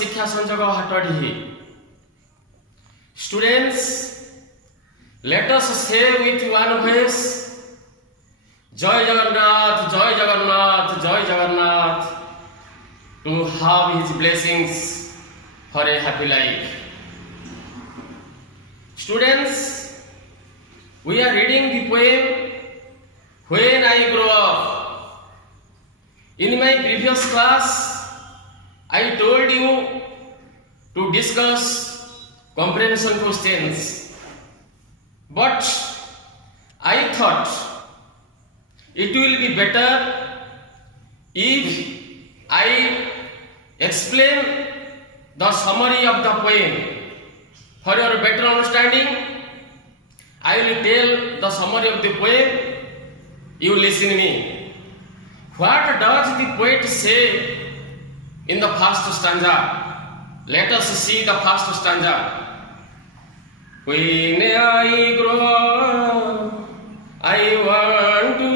शिक्षा संजोग हाटडी students, let us say with one voice, Joy Jagannath, Joy Jagannath, Joy Jagannath, to have his blessings for a happy life. Students, we are reading the poem When I Grow Up. In my previous class, I told you to discuss comprehension questions, but I thought it will be better if I explain the summary of the poem. For your better understanding, I will tell the summary of the poem. You listen me. What does the poet say in the first stanza? Let us see the first stanza. When I grow up, I want to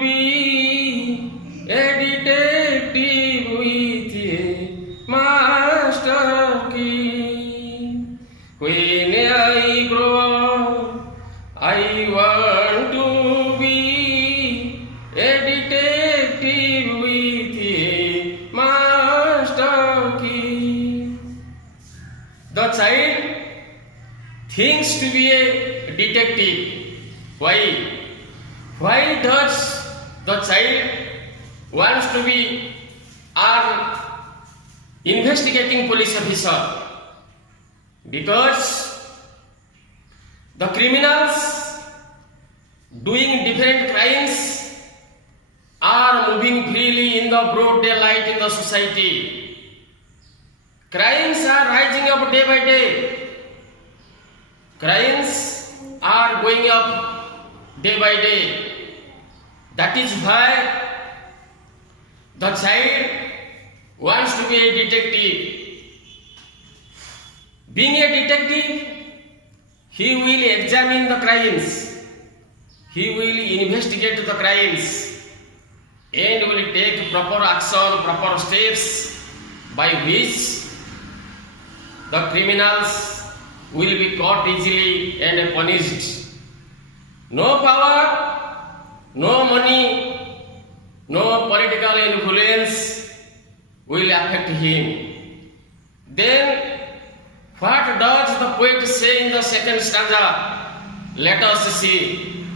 be a detective with a master key. When I grow up, I want to be a detective with a master key. The child thinks to be a detective. Why? Why does the child wants to be an investigating police officer? Because the criminals doing different crimes are moving freely in the broad daylight in the society. Crimes are rising up day by day. Crimes are going up day by day. That is why the child wants to be a detective. Being a detective, he will examine the crimes, he will investigate the crimes, and will take proper action, proper steps by which the criminals will be caught easily and punished. No power, no money, no political influence will affect him. Then what does the poet say in the second stanza? Let us see.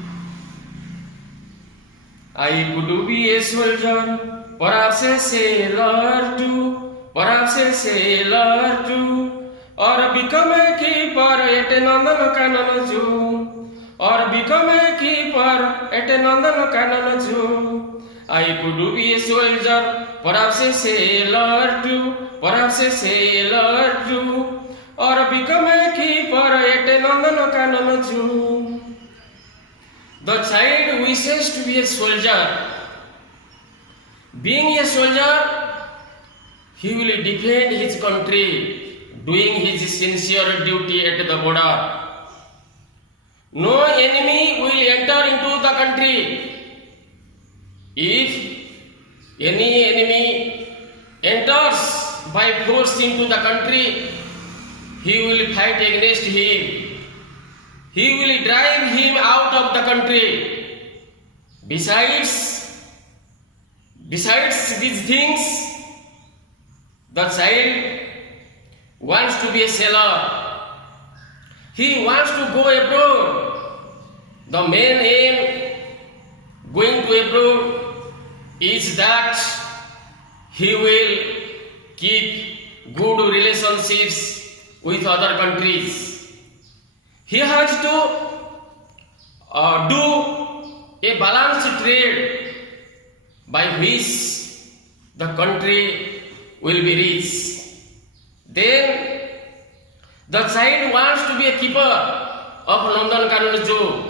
I could be a soldier, perhaps a sailor too, perhaps a sailor too, or become a keeper at a Nandana Zoo, or become a keeper at a Nandana Zoo. I could be a soldier, perhaps a sailor too, perhaps a sailor too, or become a keeper at a Nandana Zoo. The child wishes to be a soldier. Being a soldier, he will defend his country, doing his sincere duty at the border. No enemy will enter into the country. If any enemy enters by force into the country, he will fight against him. He will drive him out of the country. Besides these things, the child wants to be a sailor. He wants to go abroad. The main aim going to abroad is that he will keep good relationships with other countries. He has to do a balanced trade by which the country will be rich. Then the child wants to be a keeper of Nandana Zoo.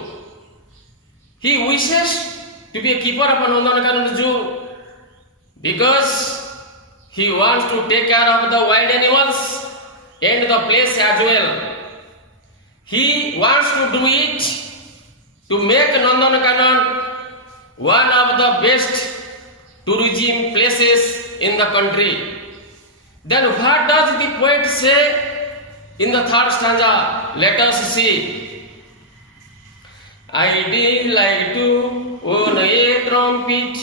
He wishes to be a keeper of Nandana Zoo because he wants to take care of the wild animals and the place as well. He wants to do it to make Nandana one of the best tourism places in the country. Then what does the poet say in the third stanza? Let us see. I'd like to own a trumpet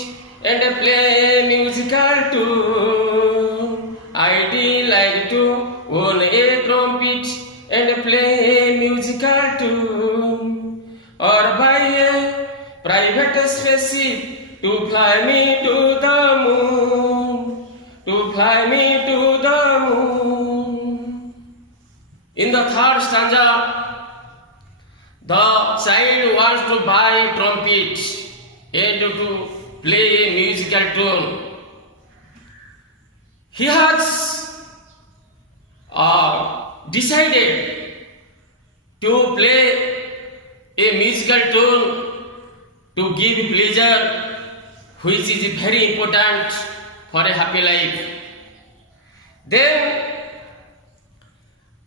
and play musical tune. I'd like to own a trumpet and play musical tune, or buy a private spaceship to fly me to the moon, to fly me to the moon. In the third stanza, the child wants to buy trumpet and to play a musical tune. He has decided to play a musical tune to give pleasure, which is very important for a happy life. Then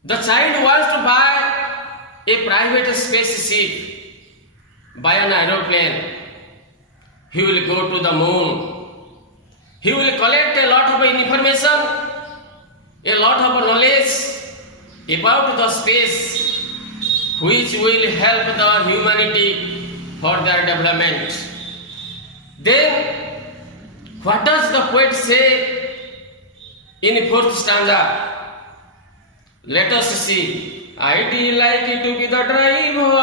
the child wants to buy a private spaceship, buy an aeroplane. He will go to the moon. He will collect a lot of information, a lot of knowledge about the space, which will help the humanity for their development. Then, what does the poet say in fourth stanza? Let us see. I'd like to be the driver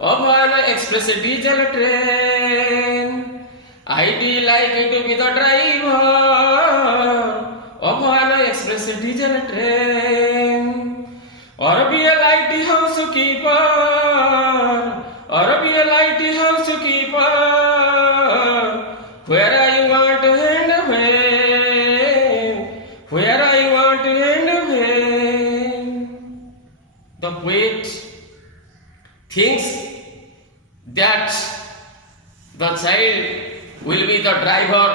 of an express diesel train. I'd like to be the driver of an express diesel train, or be a lighthouse keeper, or be a lighthouse keeper, where I want and when, where I want and when. The poet thinks that the child will be the driver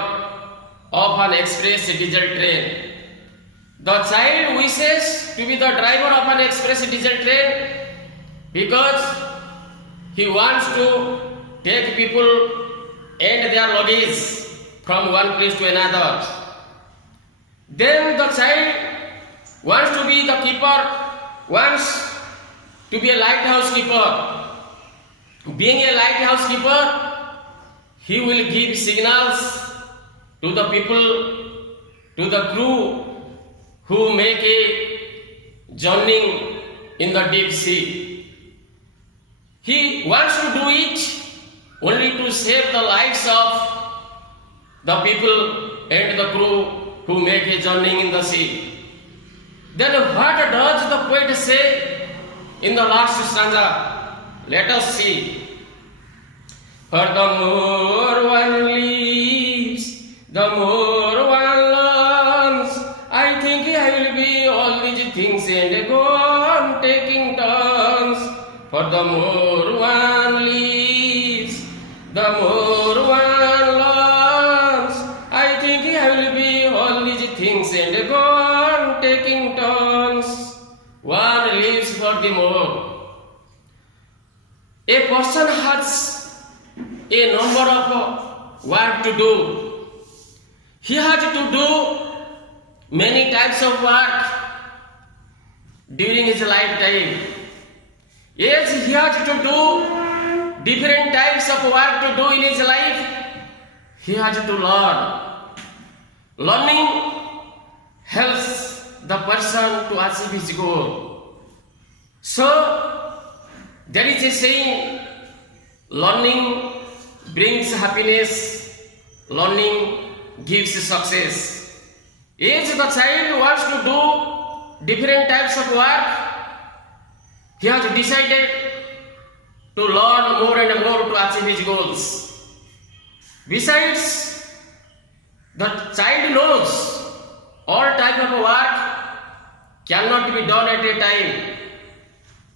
of an express diesel train. The child wishes to be the driver of an express diesel train because he wants to take people and their luggage from one place to another. Then the child wants to be the keeper, wants to be a lighthouse keeper. Being a lighthouse keeper, he will give signals to the people, to the crew who make a journey in the deep sea. He wants to do it only to save the lives of the people and the crew who make a journey in the sea. Then what does the poet say in the last stanza? Let us see. For the more one lives, the more one learns. I think I will be all these things and go on taking turns. For the more one lives, the more one learns. I think I will be all these things and go on taking turns. One lives for the more. A person has a number of work to do. He has to do many types of work during his lifetime. Yes, he has to do different types of work to do in his life. He has to learn. Learning helps the person to achieve his goal. So, there is a saying, learning brings happiness, learning gives success. As the child wants to do different types of work, he has decided to learn more and more to achieve his goals. Besides, the child knows all type of work cannot be done at a time.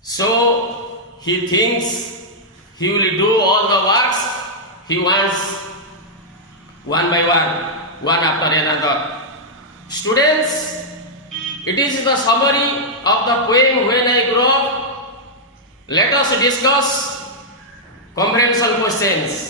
So he thinks he will do all the works he wants one by one after another. Students, it is the summary of the poem When I Grow Up. Let us discuss comprehension questions.